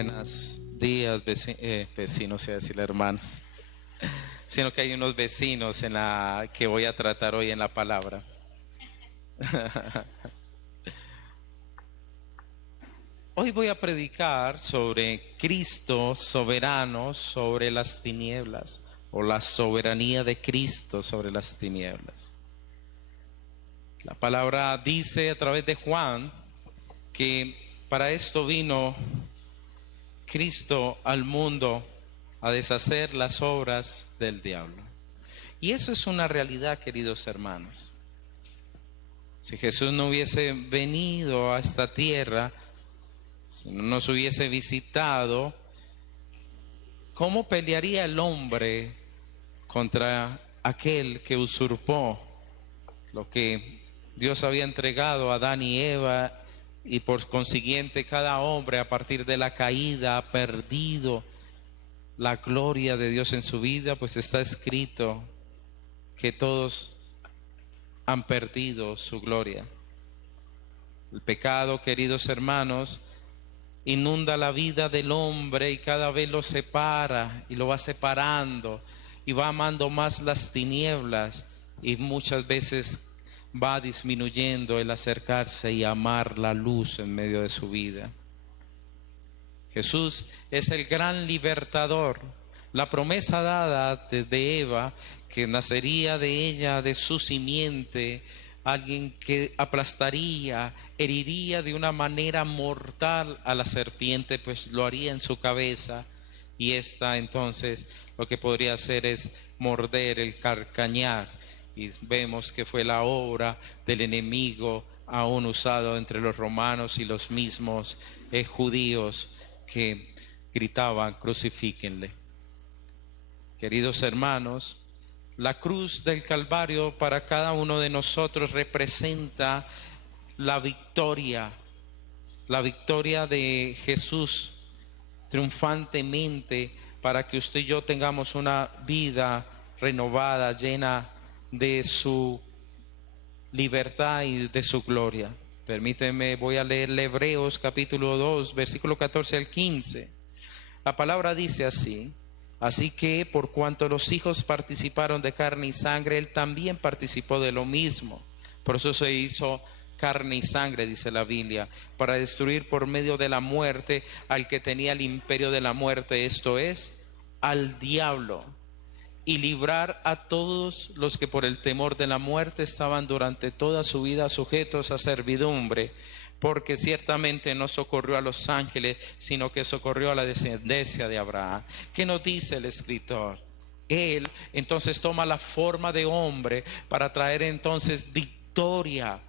Buenos días, vecinos, y decirle hermanos, sino que hay unos vecinos en la que voy a tratar hoy en la palabra. Hoy voy a predicar sobre Cristo soberano sobre las tinieblas, o la soberanía de Cristo sobre las tinieblas. La palabra dice a través de Juan que para esto vino Cristo al mundo a deshacer las obras del diablo. Y eso es una realidad, queridos hermanos. Si Jesús no hubiese venido a esta tierra, si no nos hubiese visitado, ¿cómo pelearía el hombre contra aquel que usurpó lo que Dios había entregado a Adán y Eva? Y por consiguiente cada hombre a partir de la caída ha perdido la gloria de Dios en su vida, pues está escrito que todos han perdido su gloria. El pecado, queridos hermanos, inunda la vida del hombre y cada vez lo separa y lo va separando y va amando más las tinieblas y muchas veces va disminuyendo el acercarse y amar la luz en medio de su vida. Jesús es el gran libertador. La promesa dada desde Eva, que nacería de ella, de su simiente, alguien que aplastaría, heriría de una manera mortal a la serpiente, pues lo haría en su cabeza. Y esta entonces lo que podría hacer es morder, el carcañar. Y vemos que fue la obra del enemigo aún usado entre los romanos y los mismos judíos que gritaban: crucifíquenle. Queridos hermanos, la cruz del Calvario para cada uno de nosotros representa la victoria de Jesús triunfantemente para que usted y yo tengamos una vida renovada, llena de su libertad y de su gloria. Permíteme, voy a leer Hebreos capítulo 2, versículo 14 al 15. La palabra dice así: así que por cuanto los hijos participaron de carne y sangre, él también participó de lo mismo. Por eso se hizo carne y sangre, dice la Biblia, para destruir por medio de la muerte al que tenía el imperio de la muerte, esto es, al diablo, y librar a todos los que por el temor de la muerte estaban durante toda su vida sujetos a servidumbre, porque ciertamente no socorrió a los ángeles, sino que socorrió a la descendencia de Abraham. ¿Qué nos dice el escritor? Él entonces toma la forma de hombre para traer entonces victoria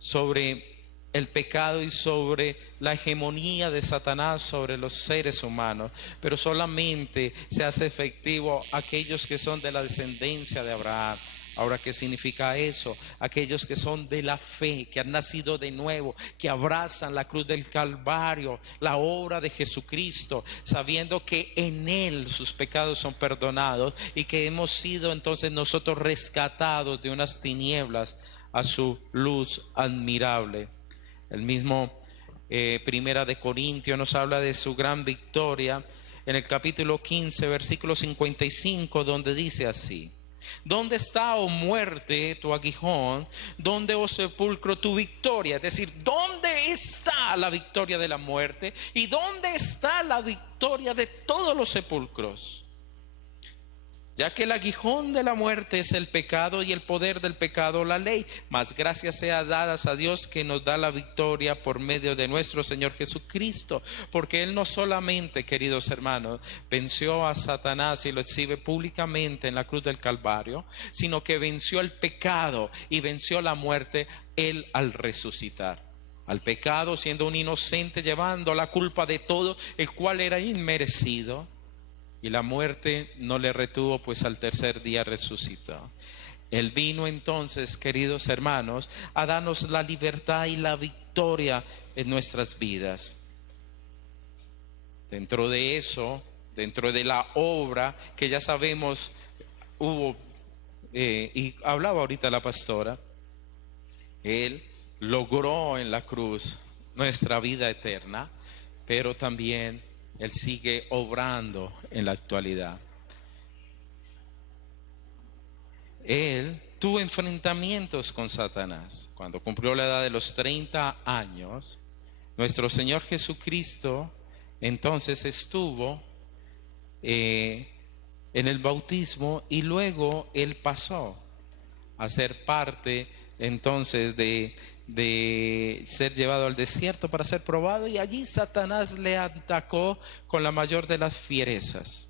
sobre el pecado y sobre la hegemonía de Satanás sobre los seres humanos, pero solamente se hace efectivo aquellos que son de la descendencia de Abraham. Ahora, ¿qué significa eso? Aquellos que son de la fe, que han nacido de nuevo, que abrazan la cruz del Calvario, la obra de Jesucristo, sabiendo que en Él sus pecados son perdonados y que hemos sido entonces nosotros rescatados de unas tinieblas a su luz admirable. El mismo Primera de Corintios nos habla de su gran victoria en el capítulo 15, versículo 55, donde dice así: ¿dónde está, oh muerte, tu aguijón? ¿Dónde, oh sepulcro, tu victoria? Es decir, ¿dónde está la victoria de la muerte? ¿Y dónde está la victoria de todos los sepulcros? Ya que el aguijón de la muerte es el pecado y el poder del pecado la ley, mas gracias sea dadas a Dios que nos da la victoria por medio de nuestro Señor Jesucristo, porque Él no solamente, queridos hermanos, venció a Satanás y lo exhibe públicamente en la cruz del Calvario, sino que venció el pecado y venció la muerte Él al resucitar. Al pecado siendo un inocente, llevando la culpa de todo, el cual era inmerecido. Y la muerte no le retuvo, pues al tercer día resucitó. Él vino entonces, queridos hermanos, a darnos la libertad y la victoria en nuestras vidas. Dentro de eso, dentro de la obra que ya sabemos hubo, y hablaba ahorita la pastora, Él logró en la cruz nuestra vida eterna. pero también Él sigue obrando en la actualidad. Él tuvo enfrentamientos con Satanás. Cuando cumplió la edad de los 30 años, nuestro Señor Jesucristo entonces estuvo en el bautismo y luego Él pasó a ser parte entonces de ser llevado al desierto para ser probado, y allí Satanás le atacó con la mayor de las fierezas.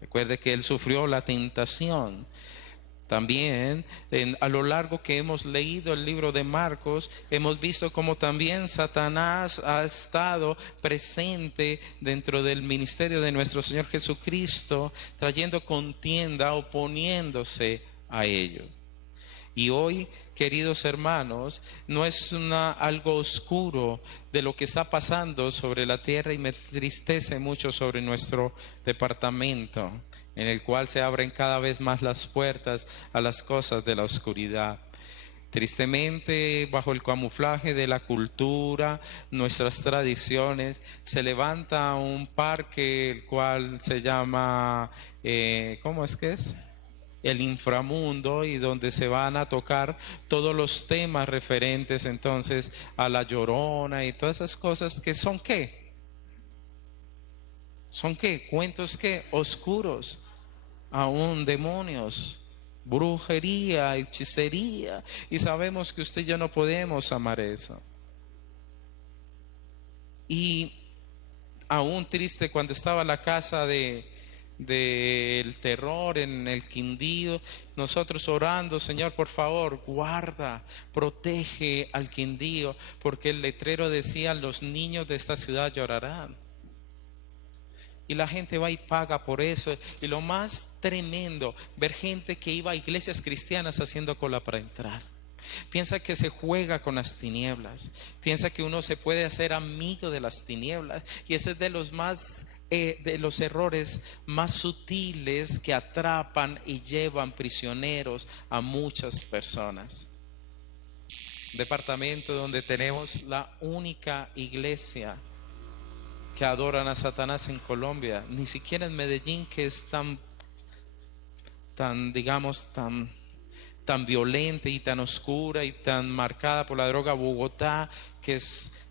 Recuerde que Él sufrió la tentación. También a lo largo que hemos leído el libro de Marcos, hemos visto como también Satanás ha estado presente dentro del ministerio de nuestro Señor Jesucristo, trayendo contienda, oponiéndose a ello. Y hoy, queridos hermanos, no es algo oscuro de lo que está pasando sobre la tierra, y me entristece mucho sobre nuestro departamento, en el cual se abren cada vez más las puertas a las cosas de la oscuridad. Tristemente, bajo el camuflaje de la cultura, nuestras tradiciones, se levanta un parque el cual se llama, ¿cómo es que es? El inframundo, y donde se van a tocar todos los temas referentes entonces a la Llorona y todas esas cosas que son ¿qué? ¿Son qué? Cuentos ¿qué? Oscuros, aún demonios, brujería, hechicería, y sabemos que usted y yo no podemos amar eso. Y aún triste, cuando estaba la casa del terror en el Quindío, nosotros orando: Señor, por favor, guarda, protege al Quindío, porque el letrero decía: los niños de esta ciudad llorarán. Y la gente va y paga por eso. Y lo más tremendo, ver gente que iba a iglesias cristianas haciendo cola para entrar. Piensa que se juega con las tinieblas, piensa que uno se puede hacer amigo de las tinieblas, y ese es de los errores más sutiles que atrapan y llevan prisioneros a muchas personas. Departamento donde tenemos la única iglesia que adoran a Satanás en Colombia, ni siquiera en Medellín, que es tan violenta y tan oscura y tan marcada por la droga. Bogotá, que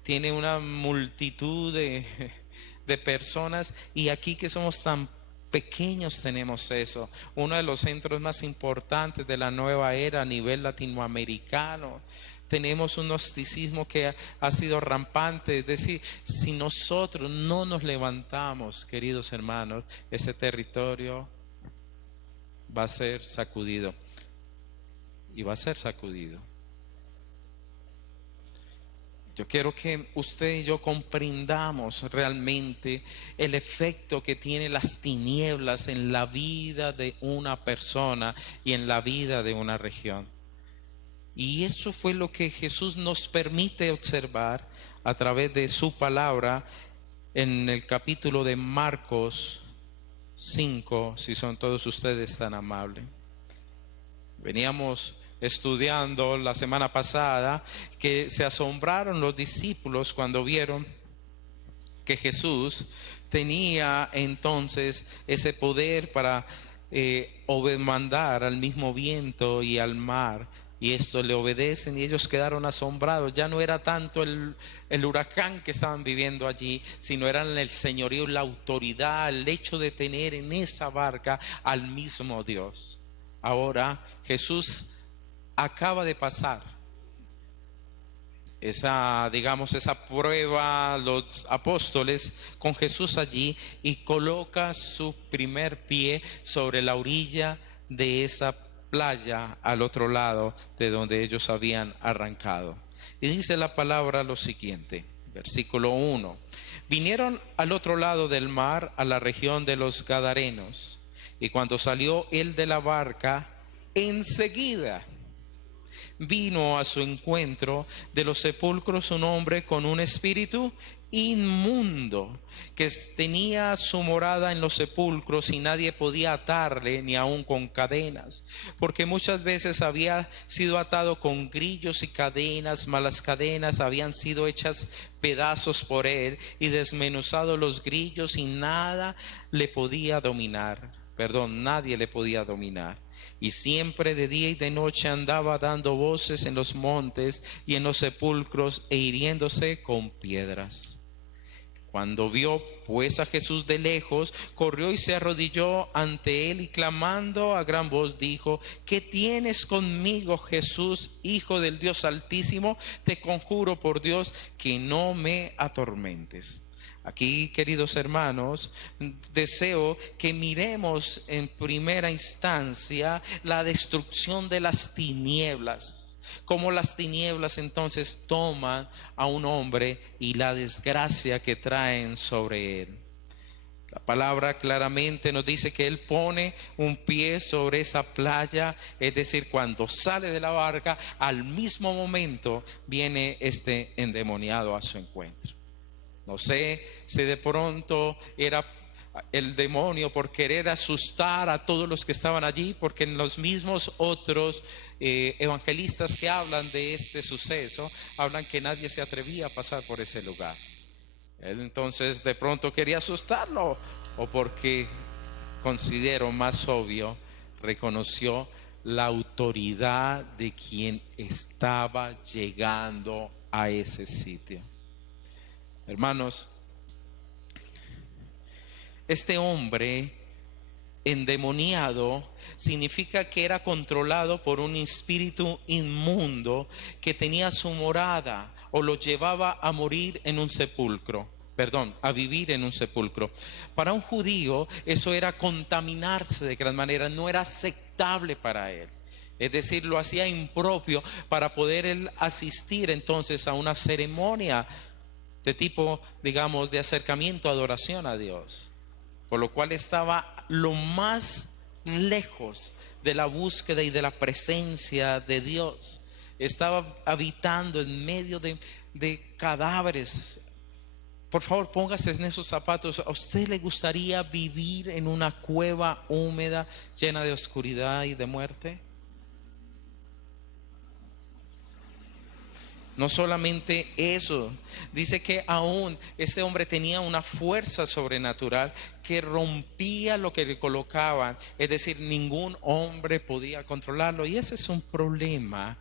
tiene una multitud de personas, y aquí que somos tan pequeños tenemos eso. Uno de los centros más importantes de la nueva era a nivel latinoamericano. Tenemos un gnosticismo que ha sido rampante. Es decir, si nosotros no nos levantamos, queridos hermanos, ese territorio va a ser sacudido. Y va a ser sacudido. Yo quiero que usted y yo comprendamos realmente el efecto que tienen las tinieblas en la vida de una persona y en la vida de una región. Y eso fue lo que Jesús nos permite observar a través de su palabra en el capítulo de Marcos 5, si son todos ustedes tan amables. Veníamos estudiando la semana pasada que se asombraron los discípulos cuando vieron que Jesús tenía entonces ese poder para mandar al mismo viento y al mar, y esto le obedecen, y ellos quedaron asombrados. Ya no era tanto el huracán que estaban viviendo allí, sino eran el señorío, la autoridad, el hecho de tener en esa barca al mismo Dios. Ahora Jesús acaba de pasar esa prueba, los apóstoles con Jesús allí, y coloca su primer pie sobre la orilla de esa playa al otro lado de donde ellos habían arrancado. Y dice la palabra lo siguiente, versículo 1: vinieron al otro lado del mar, a la región de los Gadarenos, y cuando salió él de la barca, enseguida vino a su encuentro de los sepulcros un hombre con un espíritu inmundo, que tenía su morada en los sepulcros y nadie podía atarle ni aun con cadenas, porque muchas veces había sido atado con grillos y cadenas, malas cadenas habían sido hechas pedazos por él y desmenuzado los grillos y nada le podía dominar, nadie le podía dominar. Y siempre de día y de noche andaba dando voces en los montes y en los sepulcros e hiriéndose con piedras. Cuando vio pues a Jesús de lejos, corrió y se arrodilló ante él y clamando a gran voz dijo: ¿Qué tienes conmigo, Jesús, Hijo del Dios Altísimo? Te conjuro por Dios que no me atormentes. Aquí, queridos hermanos, deseo que miremos en primera instancia la destrucción de las tinieblas. Cómo las tinieblas entonces toman a un hombre y la desgracia que traen sobre él. La palabra claramente nos dice que él pone un pie sobre esa playa, es decir, cuando sale de la barca, al mismo momento viene este endemoniado a su encuentro. No sé si de pronto era el demonio por querer asustar a todos los que estaban allí, porque en los mismos otros evangelistas que hablan de este suceso, hablan que nadie se atrevía a pasar por ese lugar. Él entonces de pronto quería asustarlo, o porque considero más obvio, reconoció la autoridad de quien estaba llegando a ese sitio. Hermanos, este hombre endemoniado significa que era controlado por un espíritu inmundo que tenía su morada o lo llevaba a morir en un sepulcro. A vivir en un sepulcro. Para un judío eso era contaminarse de gran manera, no era aceptable para él. Es decir, lo hacía impropio para poder él asistir entonces a una ceremonia de tipo, digamos, de acercamiento, adoración a Dios. Por lo cual estaba lo más lejos de la búsqueda y de la presencia de Dios. Estaba habitando en medio de cadáveres. Por favor, póngase en esos zapatos. ¿A usted le gustaría vivir en una cueva húmeda llena de oscuridad y de muerte? No solamente eso, dice que aún ese hombre tenía una fuerza sobrenatural que rompía lo que le colocaban, es decir, ningún hombre podía controlarlo. Y ese es un problema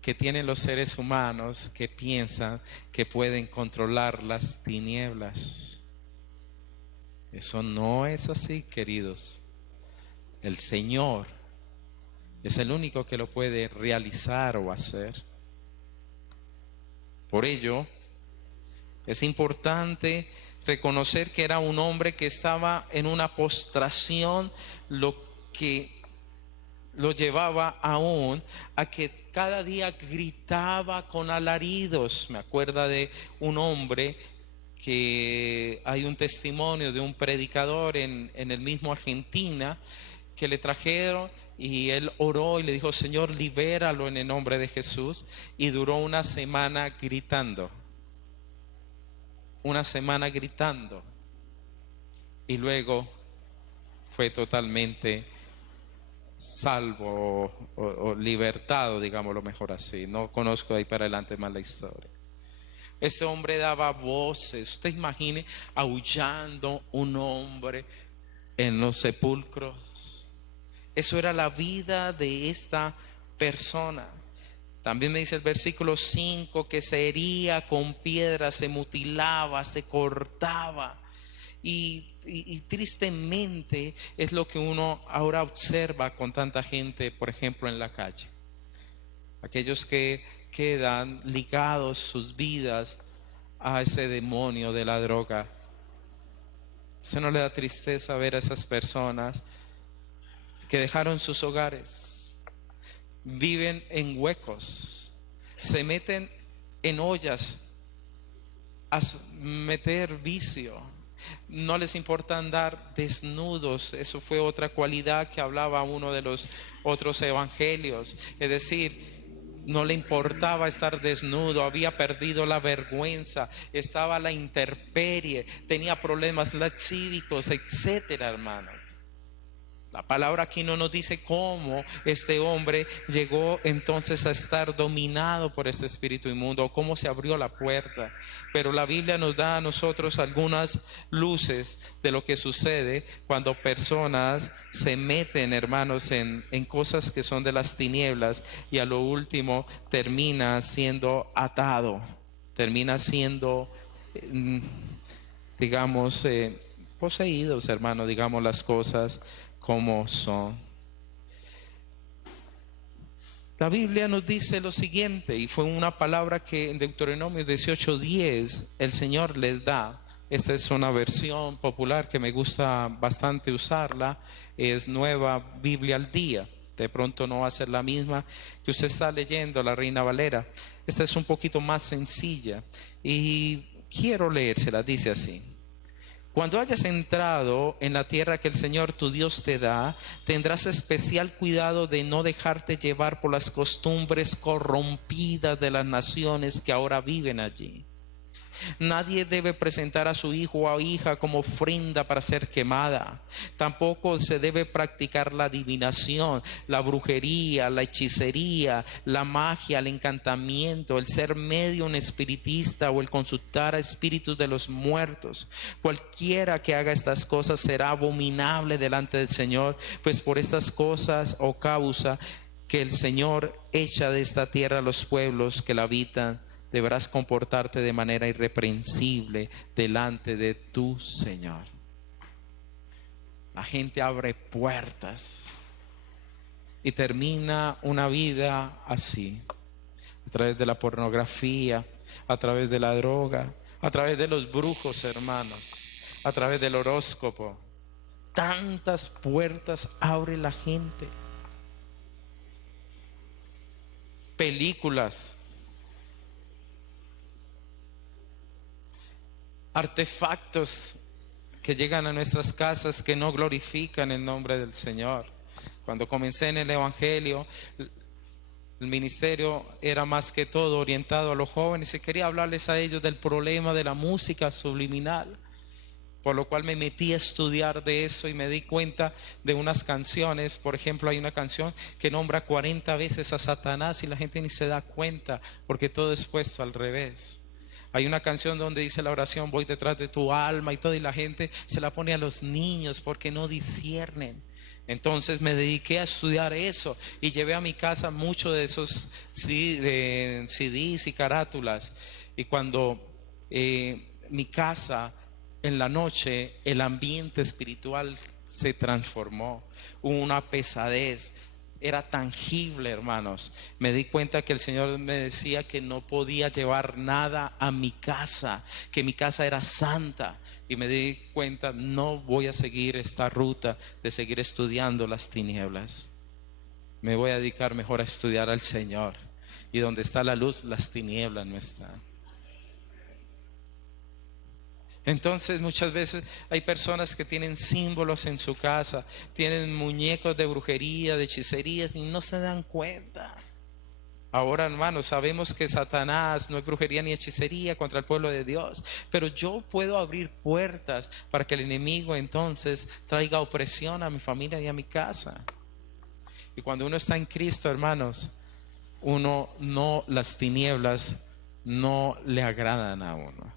que tienen los seres humanos que piensan que pueden controlar las tinieblas. Eso no es así, queridos. El Señor es el único que lo puede realizar o hacer. Por ello, es importante reconocer que era un hombre que estaba en una postración, lo que lo llevaba aún a que cada día gritaba con alaridos. Me acuerda de un hombre que hay un testimonio de un predicador en el mismo Argentina que le trajeron y él oró y le dijo: Señor, libéralo en el nombre de Jesús. Y duró una semana gritando. Y luego fue totalmente salvo o libertado, digámoslo mejor así. No conozco ahí para adelante más la historia. Este hombre daba voces. Usted imagine aullando un hombre en los sepulcros. Eso era la vida de esta persona. También me dice el versículo 5 que se hería con piedras, se mutilaba, se cortaba. Y tristemente es lo que uno ahora observa con tanta gente, por ejemplo, en la calle. Aquellos que quedan ligados sus vidas a ese demonio de la droga. ¿Se no le da tristeza ver a esas personas que dejaron sus hogares, viven en huecos, se meten en ollas a meter vicio, no les importa andar desnudos? Eso fue otra cualidad que hablaba uno de los otros evangelios, es decir, no le importaba estar desnudo, había perdido la vergüenza, estaba a la intemperie, tenía problemas lascívicos, etcétera, hermanos. La palabra aquí no nos dice cómo este hombre llegó entonces a estar dominado por este espíritu inmundo o cómo se abrió la puerta. Pero la Biblia nos da a nosotros algunas luces de lo que sucede cuando personas se meten, hermanos, en cosas que son de las tinieblas y a lo último termina siendo atado, termina siendo, digamos, poseídos, hermanos, digamos las cosas como son. La Biblia nos dice lo siguiente, y fue una palabra que en Deuteronomio 18:10 el Señor les da. Esta es una versión popular que me gusta bastante usarla, es Nueva Biblia al Día. De pronto no va a ser la misma que usted está leyendo, la Reina Valera. Esta es un poquito más sencilla y quiero leérsela, dice así: cuando hayas entrado en la tierra que el Señor tu Dios te da, tendrás especial cuidado de no dejarte llevar por las costumbres corrompidas de las naciones que ahora viven allí. Nadie debe presentar a su hijo o hija como ofrenda para ser quemada. Tampoco se debe practicar la adivinación, la brujería, la hechicería, la magia, el encantamiento, el ser medio un espiritista o el consultar a espíritus de los muertos. Cualquiera que haga estas cosas será abominable delante del Señor, pues por estas cosas o causa que el Señor echa de esta tierra a los pueblos que la habitan, deberás comportarte de manera irreprensible delante de tu Señor. La gente abre puertas y termina una vida así, a través de la pornografía, a través de la droga, a través de los brujos, hermanos, a través del horóscopo. Tantas puertas abre la gente. Películas, artefactos que llegan a nuestras casas que no glorifican el nombre del Señor. Cuando comencé en el Evangelio, el ministerio era más que todo orientado a los jóvenes y quería hablarles a ellos del problema de la música subliminal, por lo cual me metí a estudiar de eso y me di cuenta de unas canciones. Por ejemplo, hay una canción que nombra 40 veces a Satanás y la gente ni se da cuenta porque todo es puesto al revés. Hay una canción donde dice la oración: voy detrás de tu alma y todo, y la gente se la pone a los niños porque no disciernen. Entonces me dediqué a estudiar eso y llevé a mi casa muchos de esos CDs y carátulas. Y cuando mi casa, en la noche, el ambiente espiritual se transformó, hubo una pesadez. Era tangible, hermanos. Me di cuenta que el Señor me decía que no podía llevar nada a mi casa, que mi casa era santa. Y me di cuenta, no voy a seguir esta ruta de seguir estudiando las tinieblas. Me voy a dedicar mejor a estudiar al Señor. Y donde está la luz, las tinieblas no están. Entonces muchas veces hay personas que tienen símbolos en su casa, tienen muñecos de brujería, de hechicerías y no se dan cuenta. Ahora, hermanos, sabemos que Satanás no es brujería ni hechicería contra el pueblo de Dios, pero yo puedo abrir puertas para que el enemigo entonces traiga opresión a mi familia y a mi casa. Y cuando uno está en Cristo, hermanos, las tinieblas no le agradan a uno.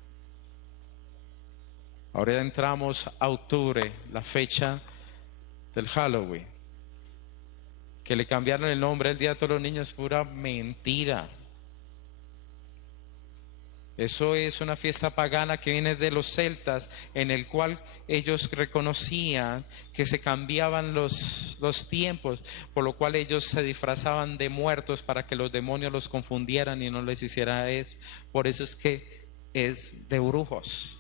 Ahora entramos a octubre, la fecha del Halloween, que le cambiaron el nombre el Día de Todos los Niños, pura mentira. Eso es una fiesta pagana que viene de los celtas, en el cual ellos reconocían que se cambiaban los tiempos, por lo cual ellos se disfrazaban de muertos para que los demonios los confundieran y no les hiciera eso. Por eso es que es de brujos.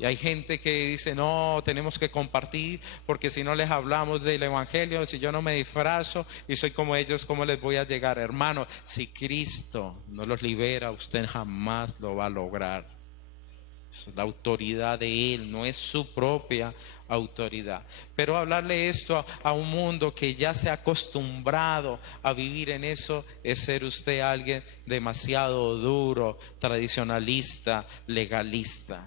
Y hay gente que dice: no, tenemos que compartir, porque si no les hablamos del evangelio, si yo no me disfrazo y soy como ellos, ¿cómo les voy a llegar? Hermano, si Cristo no los libera, usted jamás lo va a lograr. Es la autoridad de Él, no es su propia autoridad. Pero hablarle esto a un mundo que ya se ha acostumbrado a vivir en eso es ser usted alguien demasiado duro, tradicionalista, legalista.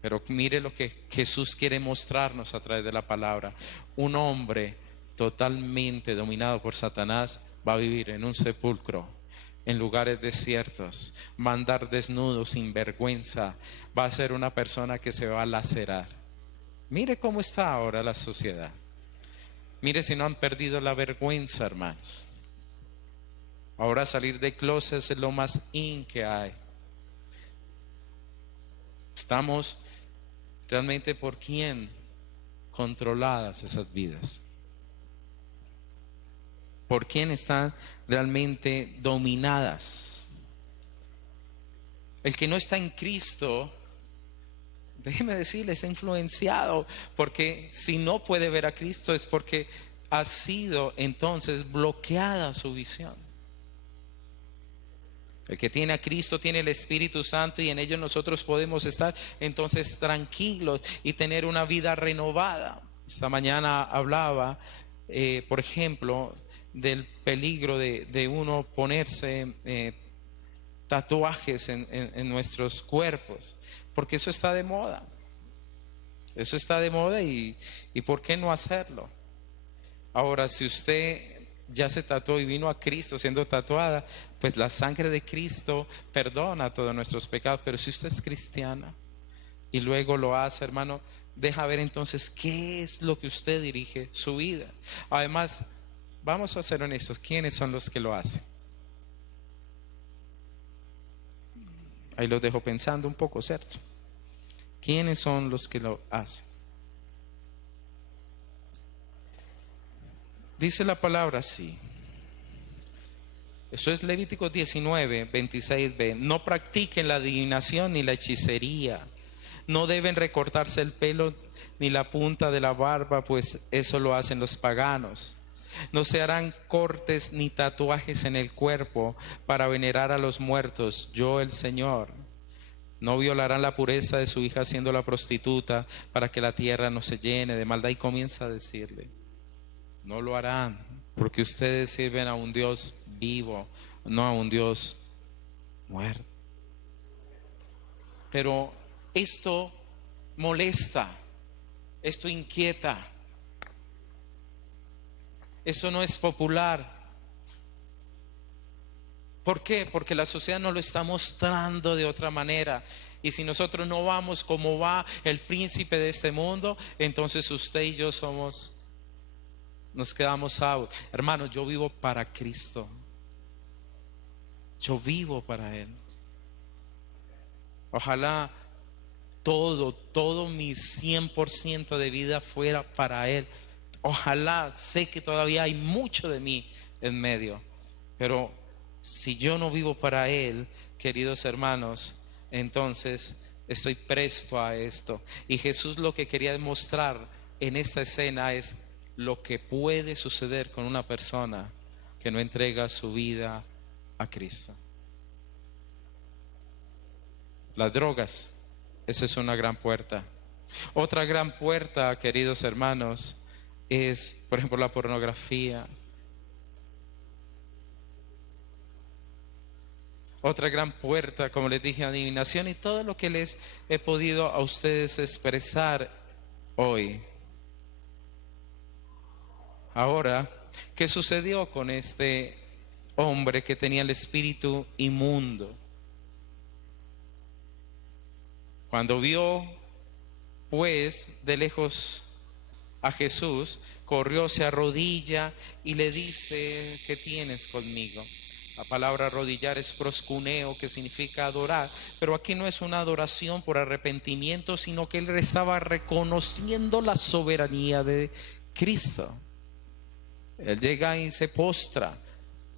Pero mire lo que Jesús quiere mostrarnos a través de la palabra. Un hombre totalmente dominado por Satanás va a vivir en un sepulcro, en lugares desiertos, va a andar desnudo, sin vergüenza, va a ser una persona que se va a lacerar. Mire cómo está ahora la sociedad. Mire si no han perdido la vergüenza, hermanos. Ahora salir de closet es lo más in que hay. Estamos realmente por quién controladas esas vidas. ¿Por quién están realmente dominadas? El que no está en Cristo, déjeme decirle, está influenciado, porque si no puede ver a Cristo es porque ha sido entonces bloqueada su visión. El que tiene a Cristo tiene el Espíritu Santo y en ellos nosotros podemos estar entonces tranquilos y tener una vida renovada. Esta mañana hablaba, por ejemplo, del peligro de uno ponerse tatuajes en nuestros cuerpos, porque eso está de moda. Eso está de moda y ¿por qué no hacerlo? Ahora, si usted ya se tatuó y vino a Cristo siendo tatuada, pues la sangre de Cristo perdona todos nuestros pecados. Pero si usted es cristiana y luego lo hace, hermano, deja ver entonces qué es lo que usted dirige su vida. Además, vamos a ser honestos, ¿quiénes son los que lo hacen? Ahí lo dejo pensando un poco, ¿cierto? ¿Quiénes son los que lo hacen? Dice la palabra así. Eso es Levítico 19, 26b. No practiquen la adivinación ni la hechicería. No deben recortarse el pelo ni la punta de la barba, pues eso lo hacen los paganos. No se harán cortes ni tatuajes en el cuerpo para venerar a los muertos, yo el Señor. No violarán la pureza de su hija haciéndola prostituta para que la tierra no se llene de maldad. Y comienza a decirle, no lo harán, porque ustedes sirven a un Dios vivo, no a un Dios muerto. Pero esto molesta, esto inquieta, esto no es popular. ¿Por qué? Porque la sociedad nos lo está mostrando de otra manera. Y si nosotros no vamos como va el príncipe de este mundo, entonces usted y yo nos quedamos out. Hermano, yo vivo para Cristo. Yo vivo para Él. Ojalá todo mi 100% de vida fuera para Él. Ojalá, sé que todavía hay mucho de mí en medio, pero si yo no vivo para Él, queridos hermanos, entonces estoy presto a esto. Y Jesús lo que quería demostrar en esta escena es lo que puede suceder con una persona que no entrega su vida a Cristo. Las drogas, esa es una gran puerta. Otra gran puerta, queridos hermanos, es, por ejemplo, la pornografía. Otra gran puerta, como les dije, adivinación y todo lo que les he podido a ustedes expresar hoy. Ahora, ¿qué sucedió con este hombre que tenía el espíritu inmundo? Cuando vio, pues, de lejos a Jesús, corrió, se arrodilla y le dice, ¿qué tienes conmigo? La palabra arrodillar es proscuneo, que significa adorar, pero aquí no es una adoración por arrepentimiento, sino que él estaba reconociendo la soberanía de Cristo. Él llega y se postra.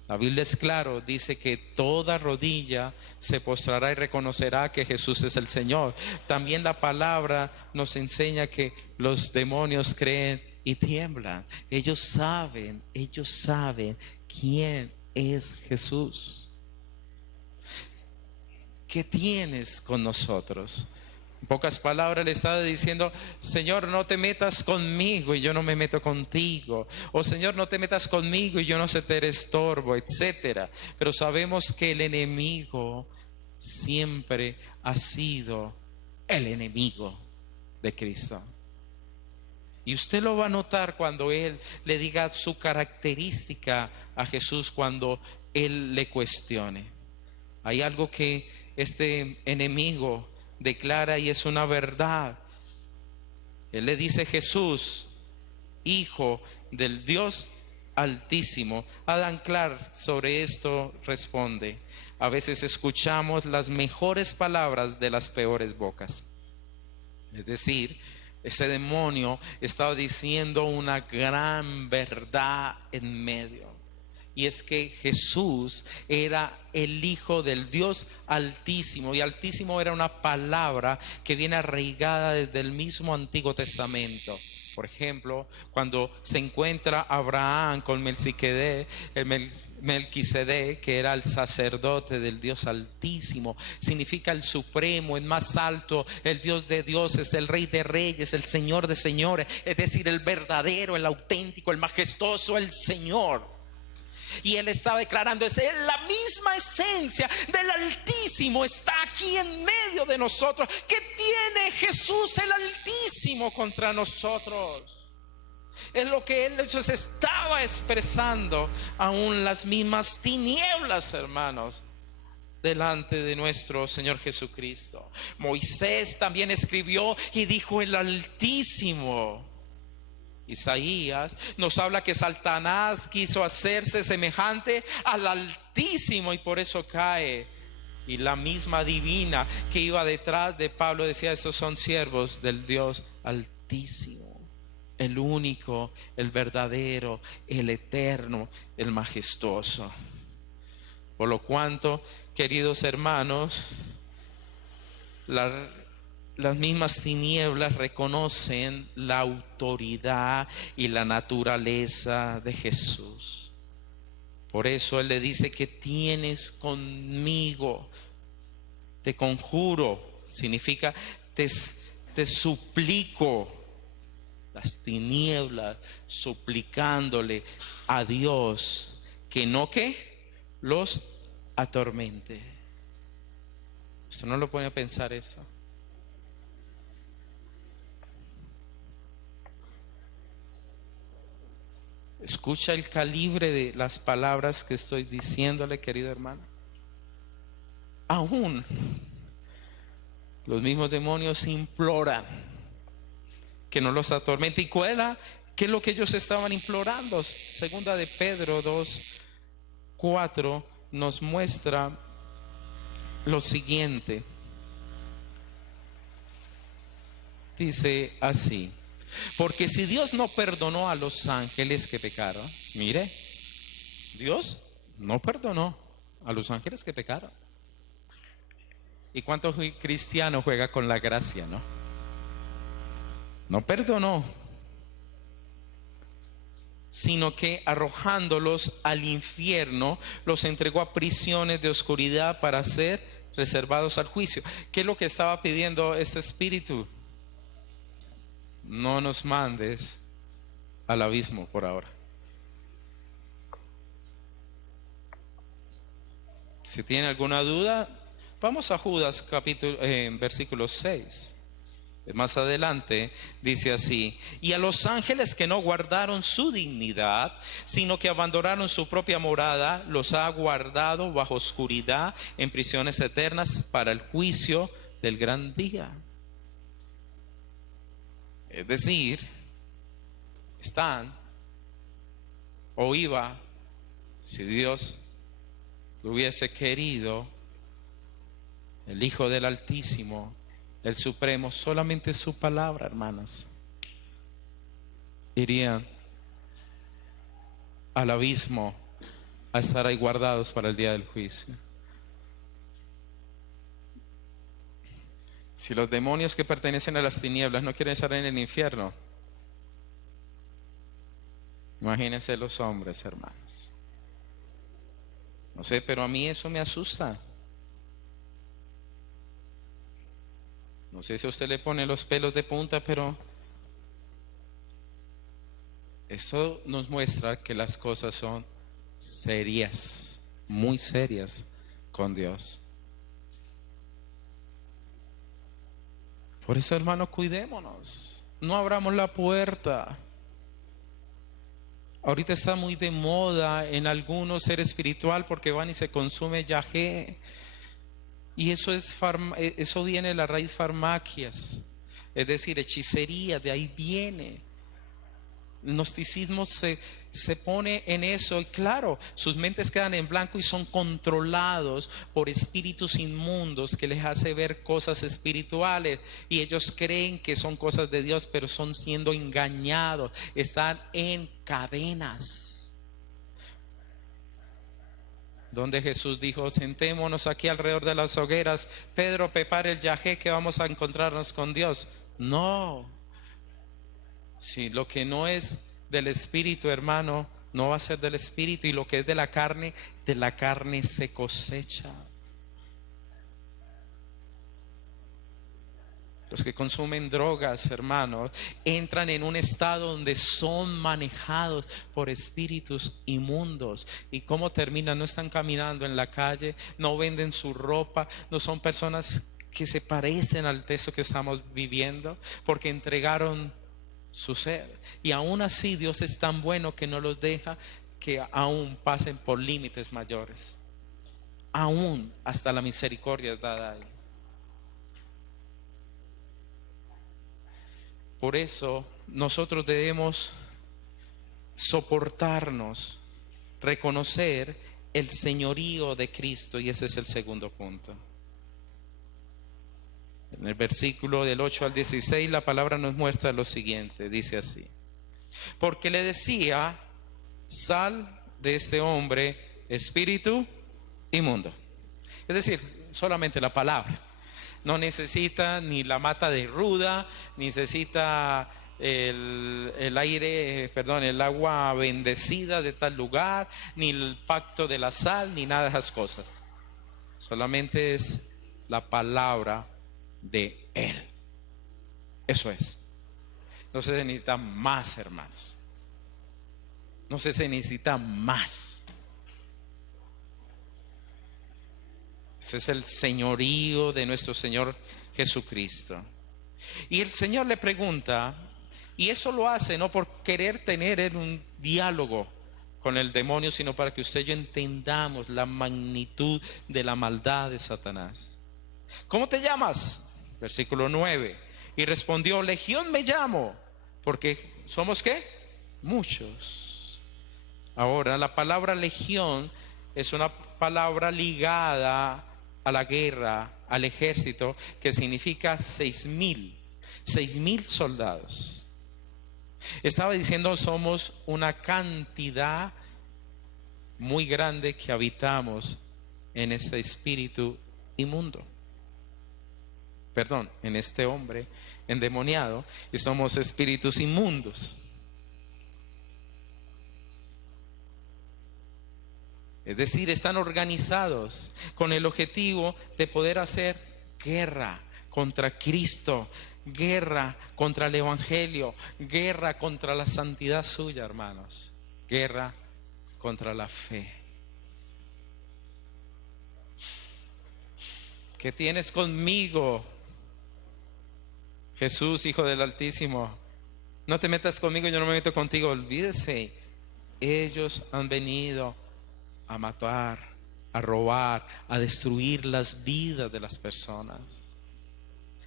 La Biblia es claro, dice que toda rodilla se postrará y reconocerá que Jesús es el Señor. También la palabra nos enseña que los demonios creen y tiemblan. Ellos saben quién es Jesús. ¿Qué tienes con nosotros? En pocas palabras le estaba diciendo, Señor, no te metas conmigo y yo no me meto contigo. O Señor, no te metas conmigo y yo no se te estorbo, etcétera. Pero sabemos que el enemigo siempre ha sido el enemigo de Cristo. Y usted lo va a notar cuando Él le diga su característica a Jesús, cuando Él le cuestione. Hay algo que este enemigo declara y es una verdad. Él le dice: Jesús, Hijo del Dios Altísimo. Adam Clarke sobre esto responde: a veces escuchamos las mejores palabras de las peores bocas. Es decir, ese demonio estaba diciendo una gran verdad en medio. Y es que Jesús era el Hijo del Dios Altísimo. Y Altísimo era una palabra que viene arraigada desde el mismo Antiguo Testamento. Por ejemplo, cuando se encuentra Abraham con Melquisedec, que era el sacerdote del Dios Altísimo, significa el supremo, el más alto, el Dios de dioses, el Rey de reyes, el Señor de señores, es decir, el verdadero, el auténtico, el majestuoso, el Señor. Y Él está declarando, es la misma esencia del Altísimo está aquí en medio de nosotros. ¿Qué tiene Jesús el Altísimo contra nosotros? Es lo que Él se estaba expresando aún las mismas tinieblas, hermanos, delante de nuestro Señor Jesucristo. Moisés también escribió y dijo: el Altísimo. Isaías nos habla que Satanás quiso hacerse semejante al Altísimo y por eso cae. Y la misma divina que iba detrás de Pablo decía: esos son siervos del Dios Altísimo, el único, el verdadero, el eterno, el majestuoso. Por lo cuanto, queridos hermanos, las mismas tinieblas reconocen la autoridad y la naturaleza de Jesús. Por eso Él le dice: que tienes conmigo, te conjuro, significa te suplico. Las tinieblas suplicándole a Dios que no los atormente. Usted no lo pone a pensar eso. Escucha el calibre de las palabras que estoy diciéndole, querido hermano. Aún los mismos demonios imploran que no los atormente. ¿Y qué es lo que ellos estaban implorando? Segunda de Pedro 2:4 nos muestra lo siguiente. Dice así: porque si Dios no perdonó a los ángeles que pecaron, mire, Dios no perdonó a los ángeles que pecaron. ¿Y cuántos cristianos juega con la gracia, no? No perdonó, sino que arrojándolos al infierno, los entregó a prisiones de oscuridad para ser reservados al juicio. ¿Qué es lo que estaba pidiendo este espíritu? No nos mandes al abismo por ahora. Si tiene alguna duda, vamos a Judas versículo 6. Más adelante dice así: y a los ángeles que no guardaron su dignidad, sino que abandonaron su propia morada, los ha guardado bajo oscuridad en prisiones eternas para el juicio del gran día. Es decir, están o iba, si Dios lo hubiese querido, el Hijo del Altísimo, el Supremo, solamente su palabra, hermanos, irían al abismo a estar ahí guardados para el día del juicio. Si los demonios que pertenecen a las tinieblas no quieren estar en el infierno, imagínense los hombres, hermanos. No sé, pero a mí eso me asusta. No sé si a usted le pone los pelos de punta, pero eso nos muestra que las cosas son serias, muy serias con Dios. Por eso, hermano, cuidémonos. No abramos la puerta. Ahorita está muy de moda en algunos ser espiritual porque van y se consume yagé. Y eso viene de la raíz farmaquias, es decir, hechicería, de ahí viene. El gnosticismo se pone en eso y claro, sus mentes quedan en blanco y son controlados por espíritus inmundos que les hace ver cosas espirituales y ellos creen que son cosas de Dios, pero son siendo engañados, están en cadenas. Donde Jesús dijo, sentémonos aquí alrededor de las hogueras, Pedro, prepare el yagé que vamos a encontrarnos con Dios. No, si lo que no es del Espíritu, hermano, no va a ser del Espíritu, y lo que es de la carne se cosecha. Los que consumen drogas, hermanos, entran en un estado donde son manejados por espíritus inmundos. ¿Y cómo terminan? No están caminando en la calle, no venden su ropa, no son personas que se parecen al texto que estamos viviendo, porque entregaron su ser. Y aún así Dios es tan bueno que no los deja que aún pasen por límites mayores. Aún hasta la misericordia es dada ahí. Por eso nosotros debemos soportarnos, reconocer el señorío de Cristo, y ese es el segundo punto. En el versículo del 8 al 16 la palabra nos muestra lo siguiente, dice así: porque le decía, sal de este hombre, espíritu inmundo. Es decir, solamente la palabra. No necesita ni la mata de ruda, ni necesita el aire, perdón, el agua bendecida de tal lugar, ni el pacto de la sal, ni nada de esas cosas. Solamente es la palabra de Él. Eso es. No se necesita más, hermanos. No se necesita más. Ese es el señorío de nuestro Señor Jesucristo. Y el Señor le pregunta, y eso lo hace no por querer tener un diálogo con el demonio, sino para que usted y yo entendamos la magnitud de la maldad de Satanás. ¿Cómo te llamas? Versículo 9. Y respondió, Legión me llamo, porque somos ¿qué? Muchos. Ahora, la palabra legión es una palabra ligada a la guerra, al ejército, que significa 6,000 soldados. Estaba diciendo, somos una cantidad muy grande que habitamos en este espíritu inmundo. Perdón, en este hombre endemoniado, y somos espíritus inmundos. Es decir, están organizados con el objetivo de poder hacer guerra contra Cristo, guerra contra el Evangelio, guerra contra la santidad suya, hermanos, guerra contra la fe. ¿Qué tienes conmigo, Jesús, Hijo del Altísimo? No te metas conmigo, yo no me meto contigo. Olvídese, ellos han venido a matar, a robar, a destruir las vidas de las personas.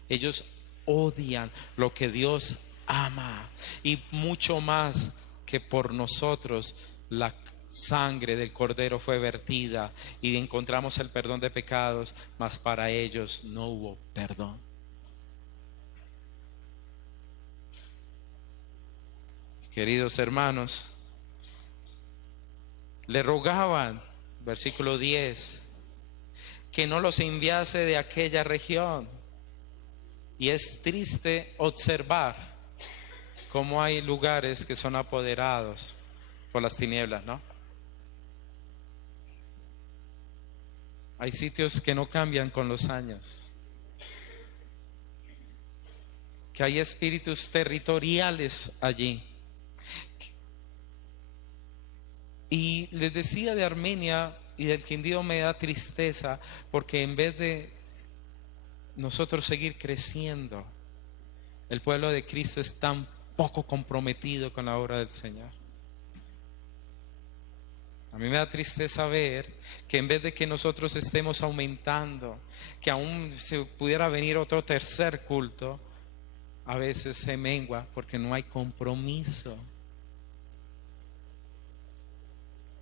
Ellos odian lo que Dios ama, y mucho más que por nosotros la sangre del Cordero fue vertida y encontramos el perdón de pecados, mas para ellos no hubo perdón. Queridos hermanos, le rogaban, versículo 10, que no los enviase de aquella región. Y es triste observar cómo hay lugares que son apoderados por las tinieblas, ¿no? Hay sitios que no cambian con los años. que hay espíritus territoriales allí. Y les decía de Armenia y del Quindío, me da tristeza porque en vez de nosotros seguir creciendo, el pueblo de Cristo es tan poco comprometido con la obra del Señor. A mí me da tristeza ver que en vez de que nosotros estemos aumentando, que aún se pudiera venir otro tercer culto, a veces se mengua porque no hay compromiso.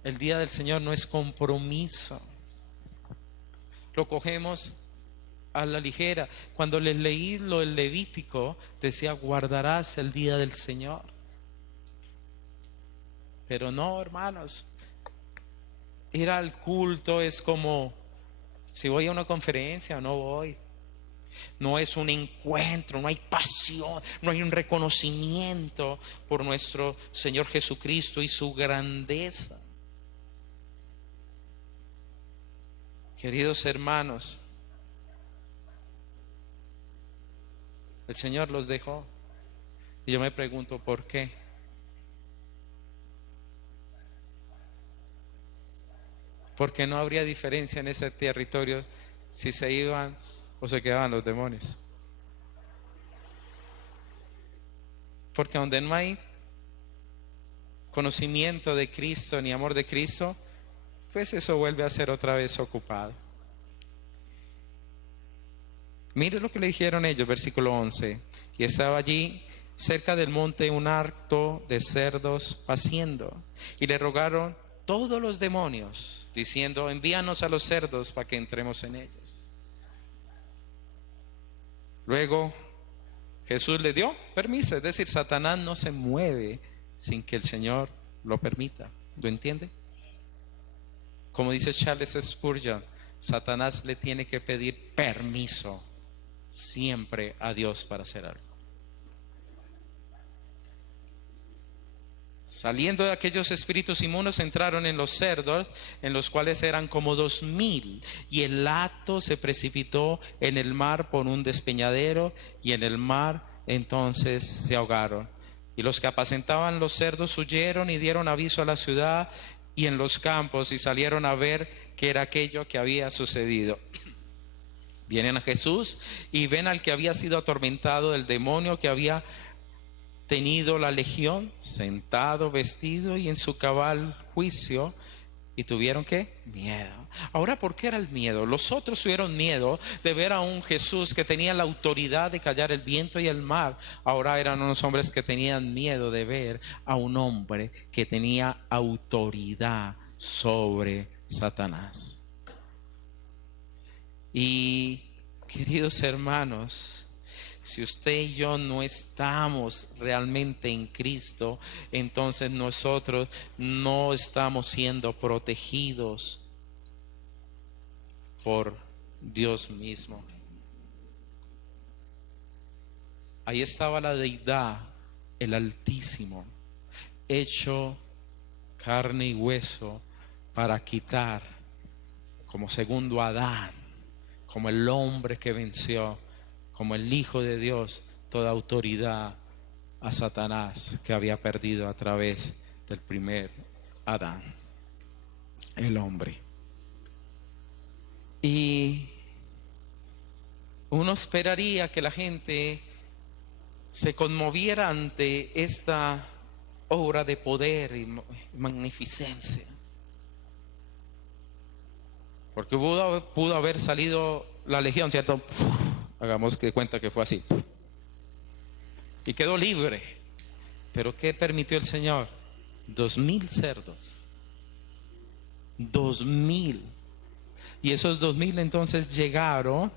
El día del Señor no es compromiso. Lo cogemos a la ligera. Cuando les leí lo del Levítico, decía: guardarás el día del Señor. Pero no, hermanos. Ir al culto es como si voy a una conferencia o no voy. No es un encuentro, no hay pasión, no hay un reconocimiento por nuestro Señor Jesucristo y su grandeza. Queridos hermanos, el Señor los dejó. Y yo me pregunto, ¿por qué? Porque no habría diferencia en ese territorio si se iban o se quedaban los demonios. Porque donde no hay conocimiento de Cristo ni amor de Cristo, pues eso vuelve a ser otra vez ocupado. Mire lo que le dijeron ellos, versículo 11. Y estaba allí cerca del monte un hato de cerdos paciendo. Y le rogaron todos los demonios, diciendo: envíanos a los cerdos para que entremos en ellos. Luego Jesús le dio permiso, es decir, Satanás no se mueve sin que el Señor lo permita. ¿Lo entiende? Como dice Charles Spurgeon, Satanás le tiene que pedir permiso siempre a Dios para hacer algo. Saliendo de aquellos espíritus inmundos, entraron en los cerdos, en los cuales eran como 2000, y el hato se precipitó en el mar por un despeñadero, y en el mar entonces se ahogaron. Y los que apacentaban los cerdos huyeron y dieron aviso a la ciudad y en los campos, y salieron a ver qué era aquello que había sucedido. Vienen a Jesús y ven al que había sido atormentado del demonio, que había tenido la legión, sentado, vestido y en su cabal juicio, y tuvieron ¿qué? Miedo. Ahora, ¿por qué era el miedo? Los otros tuvieron miedo de ver a un Jesús que tenía la autoridad de callar el viento y el mar. Ahora eran unos hombres que tenían miedo de ver a un hombre que tenía autoridad sobre Satanás. Y queridos hermanos, si usted y yo no estamos realmente en Cristo, entonces nosotros no estamos siendo protegidos por Dios mismo. Ahí estaba la deidad, el Altísimo, hecho carne y hueso para quitar, como segundo Adán, como el hombre que venció, como el Hijo de Dios, toda autoridad a Satanás que había perdido a través del primer Adán, el hombre. Y uno esperaría que la gente se conmoviera ante esta obra de poder y magnificencia, porque pudo haber salido la legión, ¿cierto? Hagamos de cuenta que fue así. Y quedó libre. Pero ¿qué permitió el Señor? 2000 cerdos. 2000. Y esos 2000 entonces llegaron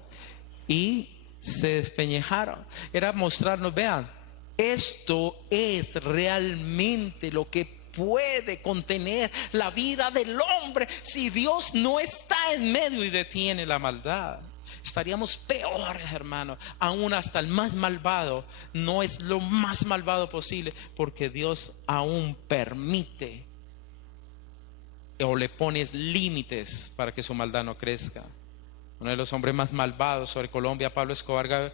y se despeñejaron. Era mostrarnos, vean, esto es realmente lo que puede contener la vida del hombre si Dios no está en medio y detiene la maldad. Estaríamos peores, hermano. Aún hasta el más malvado no es lo más malvado posible, porque Dios aún permite o le pones límites para que su maldad no crezca. Uno de los hombres más malvados sobre Colombia, Pablo Escobar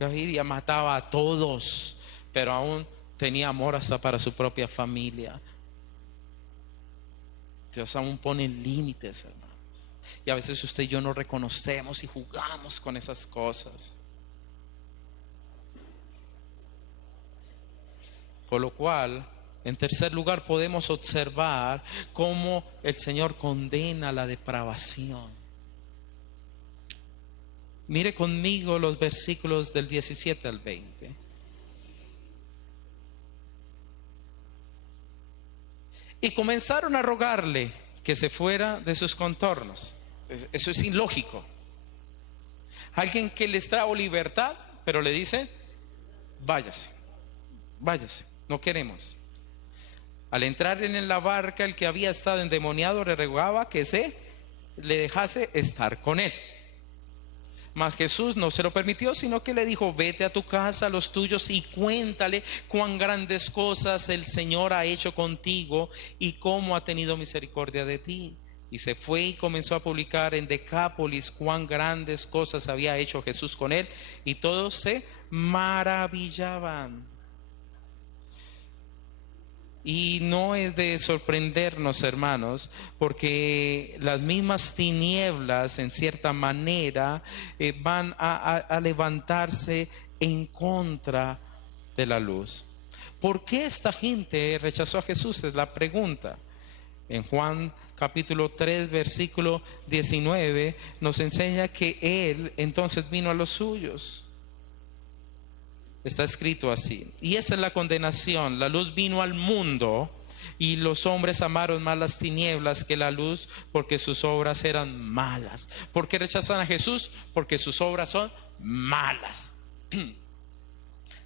Gaviria mataba a todos, pero aún tenía amor hasta para su propia familia. Dios aún pone límites, hermanos. Y a veces usted y yo no reconocemos y jugamos con esas cosas. Por lo cual, en tercer lugar, podemos observar cómo el Señor condena la depravación. Mire conmigo los versículos del 17 al 20. Y comenzaron a rogarle que se fuera de sus contornos. Eso es ilógico. Alguien que les trajo libertad, pero le dice, váyase, váyase, no queremos. Al entrar en la barca, el que había estado endemoniado le rogaba que le dejase estar con él. Mas Jesús no se lo permitió, sino que le dijo, vete a tu casa, a los tuyos, y cuéntale cuán grandes cosas el Señor ha hecho contigo y cómo ha tenido misericordia de ti. Y se fue y comenzó a publicar en Decápolis cuán grandes cosas había hecho Jesús con él, y todos se maravillaban. Y no es de sorprendernos, hermanos, porque las mismas tinieblas, en cierta manera, van a levantarse en contra de la luz. ¿Por qué esta gente rechazó a Jesús? Es la pregunta. En Juan capítulo 3, versículo 19, nos enseña que Él entonces vino a los suyos. Está escrito así. Y esta es la condenación. La luz vino al mundo y los hombres amaron más las tinieblas que la luz, porque sus obras eran malas. ¿Por qué rechazan a Jesús? Porque sus obras son malas.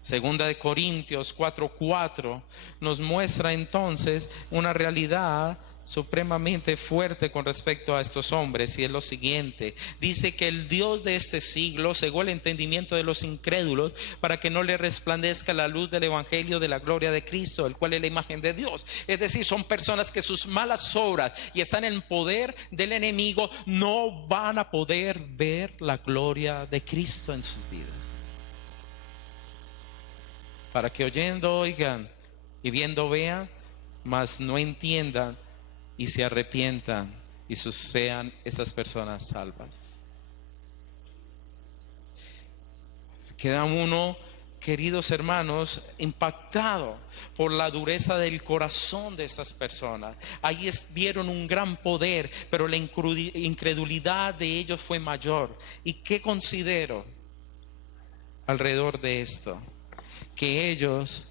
Segunda de Corintios 4:4 nos muestra entonces una realidad supremamente fuerte con respecto a estos hombres, y es lo siguiente. Dice que el Dios de este siglo cegó el entendimiento de los incrédulos para que no le resplandezca la luz del evangelio de la gloria de Cristo, el cual es la imagen de Dios. Es decir, son personas que sus malas obras y están en poder del enemigo, no van a poder ver la gloria de Cristo en sus vidas. Para que oyendo oigan y viendo vean, mas no entiendan y se arrepientan y sean esas personas salvas. Queda uno, queridos hermanos, impactado por la dureza del corazón de estas personas. Ahí vieron un gran poder, pero la incredulidad de ellos fue mayor. ¿Y qué considero alrededor de esto? Que ellos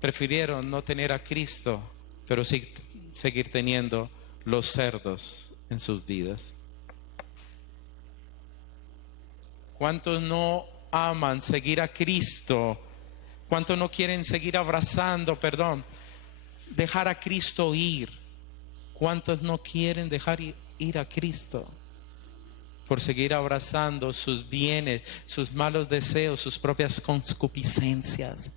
prefirieron no tener a Cristo, pero sí seguir teniendo los cerdos en sus vidas. ¿Cuántos no aman seguir a Cristo? ¿Cuántos no quieren seguir dejar a Cristo ir? ¿Cuántos no quieren dejar ir a Cristo por seguir abrazando sus bienes, sus malos deseos, sus propias concupiscencias?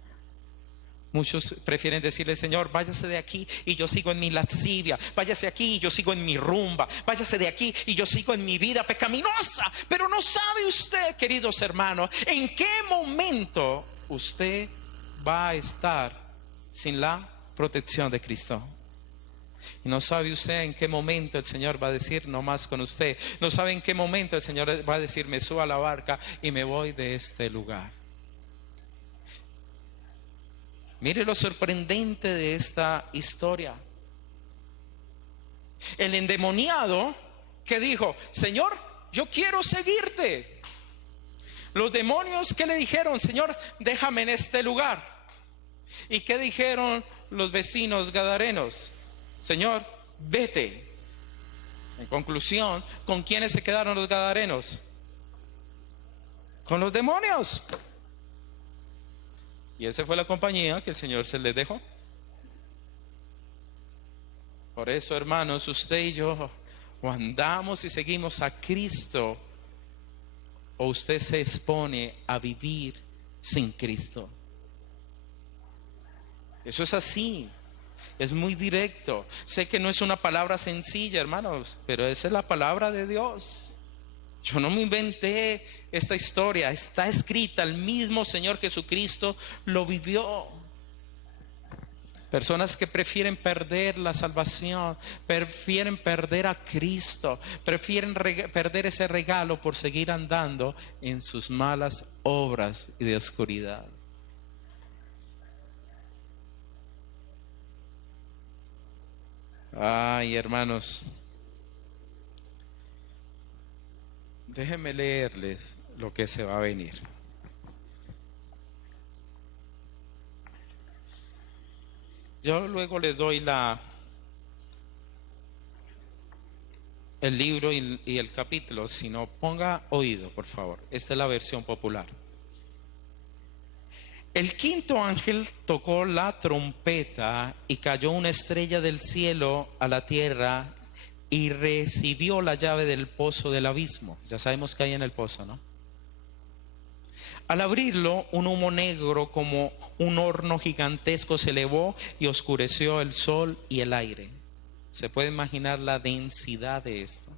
Muchos prefieren decirle, Señor, váyase de aquí y yo sigo en mi lascivia, váyase aquí y yo sigo en mi rumba, váyase de aquí y yo sigo en mi vida pecaminosa. Pero no sabe usted, queridos hermanos, en qué momento usted va a estar sin la protección de Cristo. Y no sabe usted en qué momento el Señor va a decir no más con usted. No sabe en qué momento el Señor va a decir, me subo a la barca y me voy de este lugar. Mire lo sorprendente de esta historia. El endemoniado que dijo, Señor, yo quiero seguirte. Los demonios que le dijeron, Señor, déjame en este lugar. ¿Y qué dijeron los vecinos gadarenos? Señor, vete. En conclusión, ¿con quiénes se quedaron los gadarenos? Con los demonios. Y esa fue la compañía que el Señor se les dejó. Por eso, hermanos, usted y yo, o andamos y seguimos a Cristo, o usted se expone a vivir sin Cristo. Eso es así. Es muy directo. Sé que no es una palabra sencilla, hermanos, pero esa es la palabra de Dios. Yo no me inventé esta historia, está escrita, el mismo Señor Jesucristo lo vivió. Personas que prefieren perder la salvación, prefieren perder a Cristo, prefieren perder ese regalo por seguir andando en sus malas obras y de oscuridad. Ay, hermanos, déjenme leerles lo que se va a venir. Yo luego les doy el libro y el capítulo, si no, ponga oído, por favor. Esta es la versión popular. El quinto ángel tocó la trompeta y cayó una estrella del cielo a la tierra y recibió la llave del pozo del abismo. Ya sabemos que hay en el pozo, ¿no? Al abrirlo, un humo negro como un horno gigantesco se elevó y oscureció el sol y el aire. ¿Se puede imaginar la densidad de esto?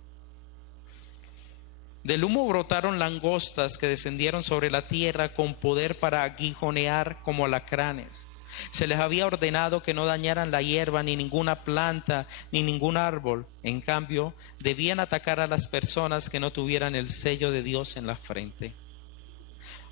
Del humo brotaron langostas que descendieron sobre la tierra con poder para aguijonear como alacranes. Se les había ordenado que no dañaran la hierba, ni ninguna planta, ni ningún árbol. En cambio, debían atacar a las personas que no tuvieran el sello de Dios en la frente.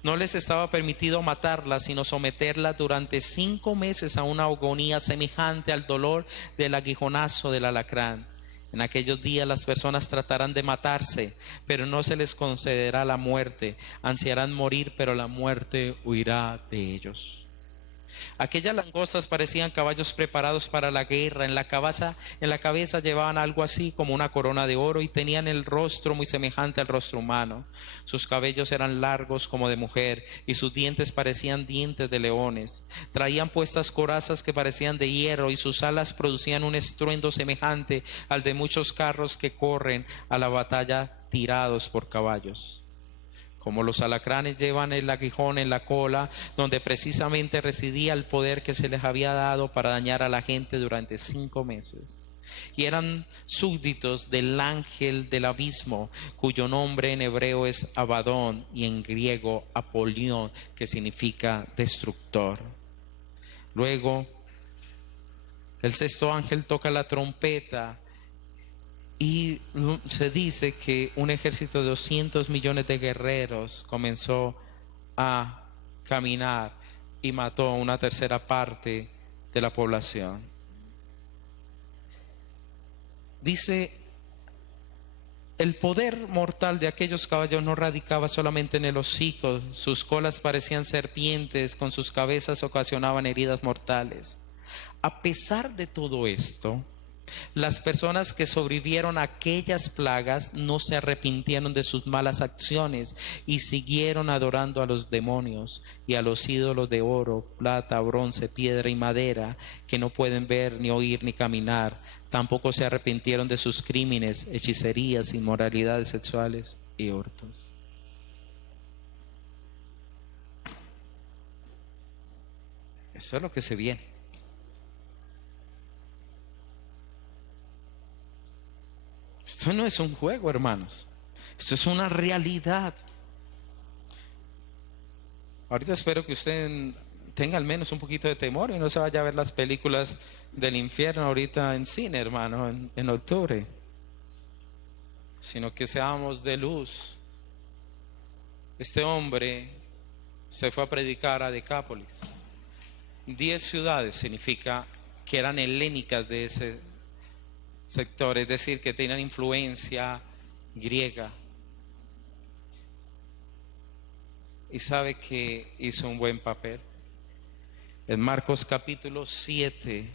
No les estaba permitido matarlas, sino someterlas durante 5 meses a una agonía semejante al dolor del aguijonazo del alacrán. En aquellos días las personas tratarán de matarse, pero no se les concederá la muerte. Ansiarán morir, pero la muerte huirá de ellos. Aquellas langostas parecían caballos preparados para la guerra. En la cabeza llevaban algo así como una corona de oro y tenían el rostro muy semejante al rostro humano. Sus cabellos eran largos como de mujer y sus dientes parecían dientes de leones. Traían puestas corazas que parecían de hierro y sus alas producían un estruendo semejante al de muchos carros que corren a la batalla tirados por caballos. Como los alacranes llevan el aguijón en la cola, donde precisamente residía el poder que se les había dado para dañar a la gente durante 5 meses. Y eran súbditos del ángel del abismo, cuyo nombre en hebreo es Abadón y en griego Apolión, que significa destructor. Luego, el sexto ángel toca la trompeta. Y se dice que un ejército de 200 millones de guerreros comenzó a caminar y mató a una tercera parte de la población. Dice, el poder mortal de aquellos caballos no radicaba solamente en el hocico, sus colas parecían serpientes, con sus cabezas ocasionaban heridas mortales. A pesar de todo esto, las personas que sobrevivieron a aquellas plagas no se arrepintieron de sus malas acciones y siguieron adorando a los demonios y a los ídolos de oro, plata, bronce, piedra y madera que no pueden ver, ni oír, ni caminar. Tampoco se arrepintieron de sus crímenes, hechicerías, inmoralidades sexuales y hurtos. Eso es lo que se viene. Esto no es un juego, hermanos. Esto es una realidad. Ahorita espero que usted tenga al menos un poquito de temor y no se vaya a ver las películas del infierno ahorita en cine, hermano, en octubre. Sino que seamos de luz. Este hombre se fue a predicar a Decápolis. 10 ciudades significa que eran helénicas de ese sector, es decir, que tenían influencia griega. Y sabe que hizo un buen papel. En Marcos capítulo 7,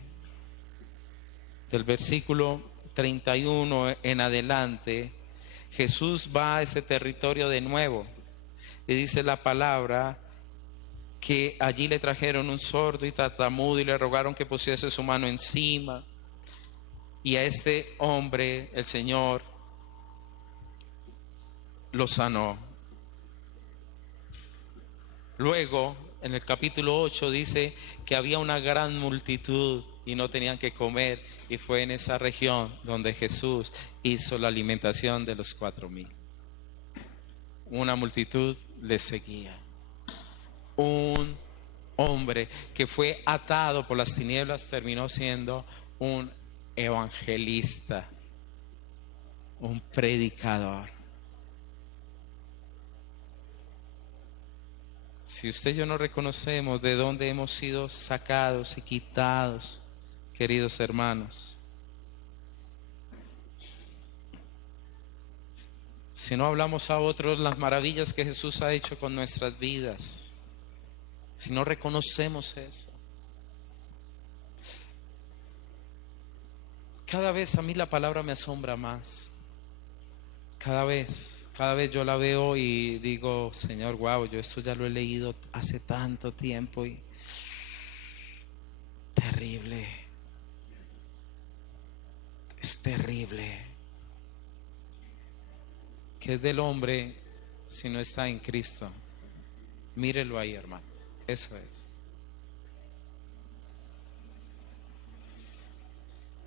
del versículo 31 en adelante, Jesús va a ese territorio de nuevo. Y dice la palabra que allí le trajeron un sordo y tartamudo y le rogaron que pusiese su mano encima. Y a este hombre el Señor lo sanó. Luego, en el capítulo 8 dice que había una gran multitud y no tenían que comer, y fue en esa región donde Jesús hizo la alimentación de los 4,000. una multitud le seguía. Un hombre que fue atado por las tinieblas terminó siendo un evangelista, un predicador. Si usted y yo no reconocemos de dónde hemos sido sacados y quitados, queridos hermanos, si no hablamos a otros las maravillas que Jesús ha hecho con nuestras vidas, si no reconocemos eso, cada vez a mí la palabra me asombra más. Cada vez yo la veo y digo, Señor, wow, yo esto ya lo he leído hace tanto tiempo y terrible, es terrible. ¿Qué es del hombre si no está en Cristo? Mírelo ahí, hermano, eso es.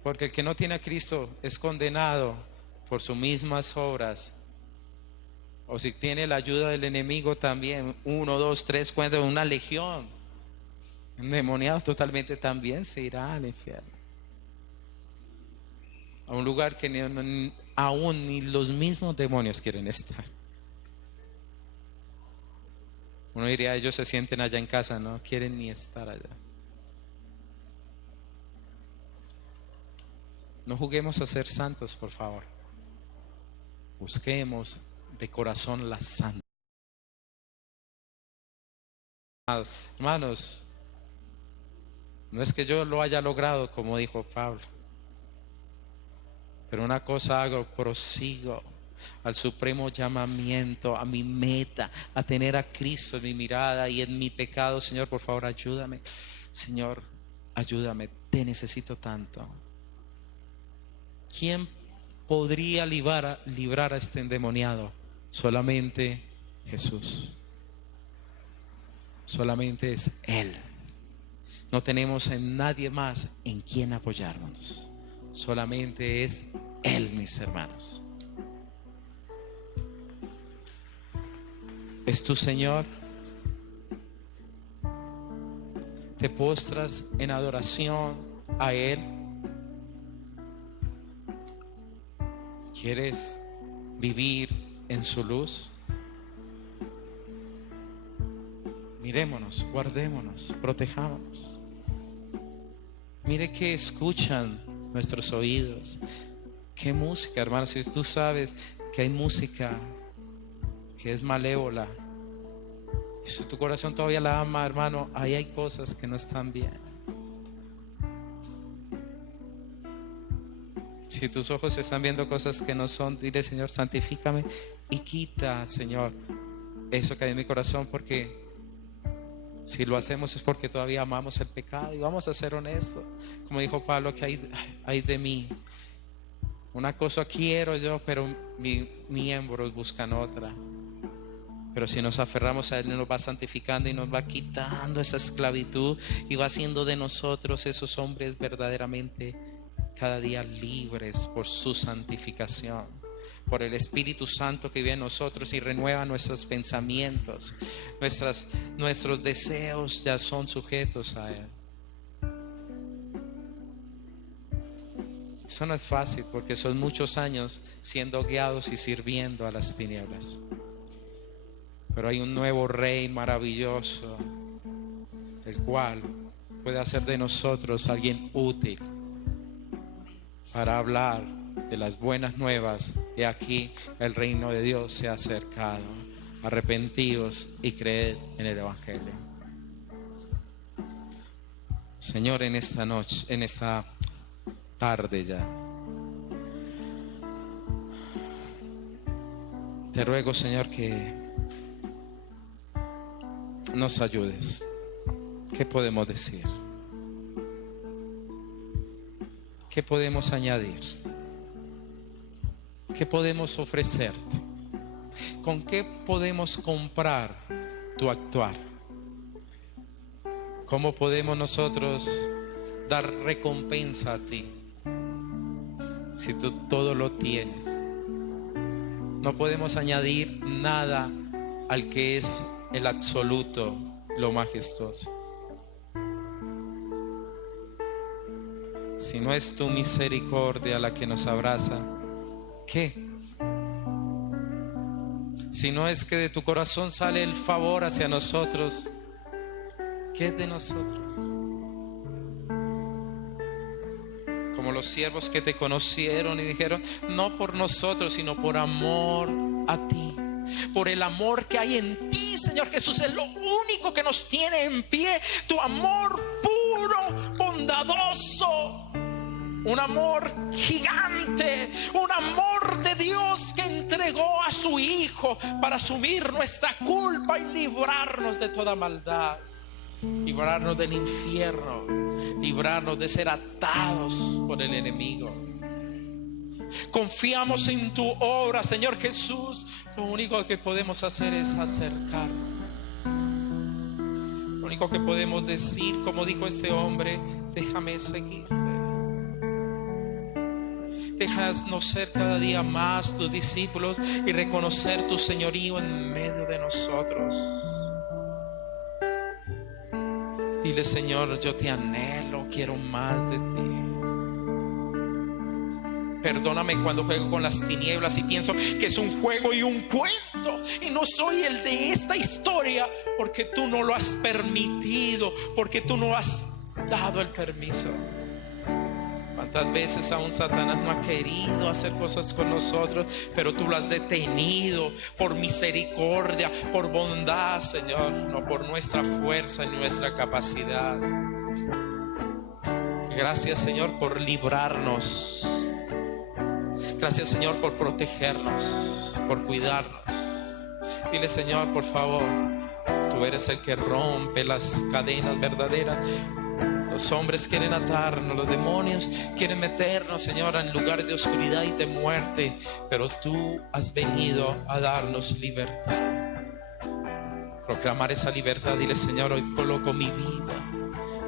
Porque el que no tiene a Cristo es condenado por sus mismas obras. O si tiene la ayuda del enemigo también, 1, 2, 3, cuenta, una legión, endemoniados totalmente, también se irá al infierno. A un lugar que aún ni los mismos demonios quieren estar. Uno diría, ellos se sienten allá en casa, no quieren ni estar allá. No juguemos a ser santos, por favor. Busquemos de corazón la santidad. Hermanos, no es que yo lo haya logrado, como dijo Pablo, pero una cosa hago, prosigo al supremo llamamiento, a mi meta, a tener a Cristo en mi mirada y en mi pecado. Señor, por favor, ayúdame. Señor, ayúdame, te necesito tanto. ¿Quién podría librar a este endemoniado? Solamente Jesús. Solamente es Él. No tenemos en nadie más en quien apoyarnos. Solamente es Él, mis hermanos. ¿Es tu Señor? ¿Te postras en adoración a Él? ¿Quieres vivir en su luz? Mirémonos, guardémonos, protejámonos. Mire que escuchan nuestros oídos. Qué música, hermanos. Si tú sabes que hay música que es malévola, y si tu corazón todavía la ama, hermano, ahí hay cosas que no están bien. Si tus ojos están viendo cosas que no son, dile, Señor, santifícame y quita, Señor, eso que hay en mi corazón, porque si lo hacemos es porque todavía amamos el pecado. Y vamos a ser honestos, como dijo Pablo, que hay de mí. Una cosa quiero yo, pero mis miembros buscan otra. Pero si nos aferramos a Él, nos va santificando y nos va quitando esa esclavitud y va haciendo de nosotros esos hombres verdaderamente cada día libres por su santificación, por el Espíritu Santo que vive en nosotros y renueva nuestros pensamientos. Nuestros deseos ya son sujetos a Él. Eso no es fácil, porque son muchos años siendo guiados y sirviendo a las tinieblas. Pero hay un nuevo Rey maravilloso, el cual puede hacer de nosotros alguien útil para hablar de las buenas nuevas. Y aquí el reino de Dios se ha acercado. Arrepentidos y creed en el Evangelio. Señor, en esta noche, en esta tarde ya, te ruego, Señor, que nos ayudes. ¿Qué podemos decir? ¿Qué podemos añadir? ¿Qué podemos ofrecerte? ¿Con qué podemos comprar tu actuar? ¿Cómo podemos nosotros dar recompensa a ti si tú todo lo tienes? No podemos añadir nada al que es el absoluto, lo majestuoso. Si no es tu misericordia la que nos abraza, ¿qué? Si no es que de tu corazón sale el favor hacia nosotros, ¿qué es de nosotros? Como los siervos que te conocieron y dijeron, no por nosotros, sino por amor a ti. Por el amor que hay en ti, Señor Jesús, es lo único que nos tiene en pie. Tu amor puro, bondadoso, un amor gigante, un amor de Dios que entregó a su Hijo para asumir nuestra culpa y librarnos de toda maldad, librarnos del infierno, librarnos de ser atados por el enemigo. Confiamos en tu obra, Señor Jesús. Lo único que podemos hacer es acercarnos. Lo único que podemos decir, como dijo este hombre, déjame seguirte. Déjanos ser cada día más tus discípulos y reconocer tu señorío en medio de nosotros. Dile, Señor, yo te anhelo, quiero más de ti. Perdóname cuando juego con las tinieblas y pienso que es un juego y un cuento y no soy el de esta historia, porque tú no lo has permitido, porque tú no has dado el permiso. ¿Cuántas veces aún Satanás no ha querido hacer cosas con nosotros, pero tú lo has detenido por misericordia, por bondad, Señor, no por nuestra fuerza ni nuestra capacidad? Gracias, Señor, por librarnos. Gracias, Señor, por protegernos, por cuidarnos. Dile, Señor, por favor, tú eres el que rompe las cadenas verdaderas. Los hombres quieren atarnos, los demonios quieren meternos, Señor, en lugares de oscuridad y de muerte, pero tú has venido a darnos libertad. Proclamar esa libertad. Dile, Señor, hoy coloco mi vida.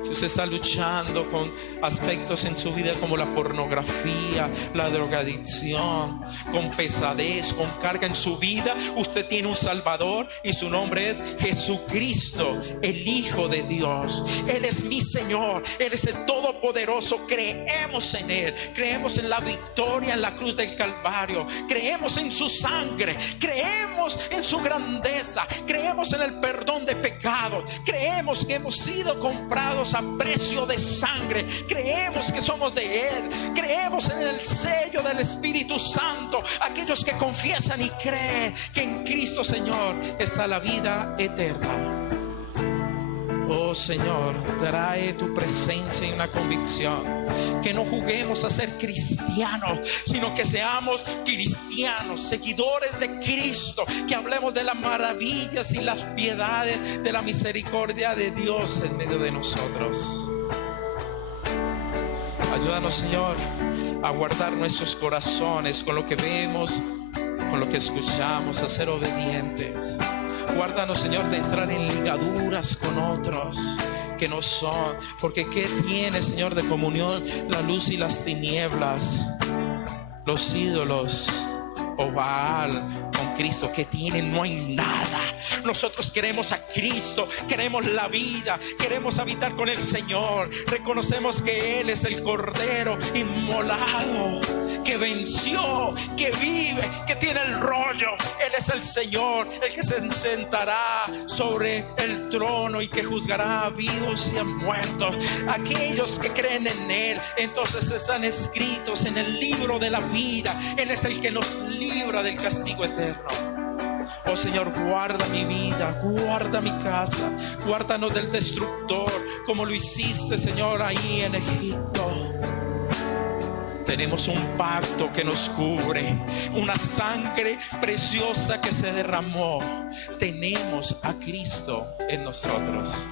Si usted está luchando con aspectos en su vida como la pornografía, la drogadicción, con pesadez, con carga en su vida, usted tiene un Salvador y su nombre es Jesucristo, el Hijo de Dios. Él es mi Señor, Él es el Todopoderoso. Creemos en Él, creemos en la victoria en la cruz del Calvario, creemos en su sangre, creemos en su grandeza, creemos en el perdón de pecados, creemos que hemos sido comprados a precio de sangre, creemos que somos de Él, creemos en el sello del Espíritu Santo. Aquellos que confiesan y creen que en Cristo, Señor, está la vida eterna. Oh, Señor, trae tu presencia y una convicción. Que no juguemos a ser cristianos, sino que seamos cristianos, seguidores de Cristo. Que hablemos de las maravillas y las piedades de la misericordia de Dios en medio de nosotros. Ayúdanos, Señor, a guardar nuestros corazones con lo que vemos, con lo que escuchamos, a ser obedientes. Guárdanos, Señor, de entrar en ligaduras con otros que no son, porque ¿qué tiene, Señor, de comunión la luz y las tinieblas? Los ídolos o Baal con Cristo, que tienen, no hay nada. Nosotros queremos a Cristo, queremos la vida, queremos habitar con el Señor. Reconocemos que Él es el Cordero inmolado, que venció, que vive, que tiene el rollo. Él es el Señor, el que se sentará sobre el trono y que juzgará a vivos y a muertos. Aquellos que creen en Él, entonces están escritos en el libro de la vida. Él es el que nos libra del castigo eterno. Oh, Señor, guarda mi vida, guarda mi casa, guárdanos del destructor, como lo hiciste, Señor, ahí en Egipto. Tenemos un pacto que nos cubre, una sangre preciosa que se derramó. Tenemos a Cristo en nosotros.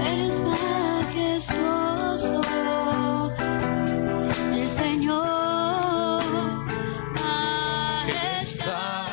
Eres majestuoso, el Señor, majestad.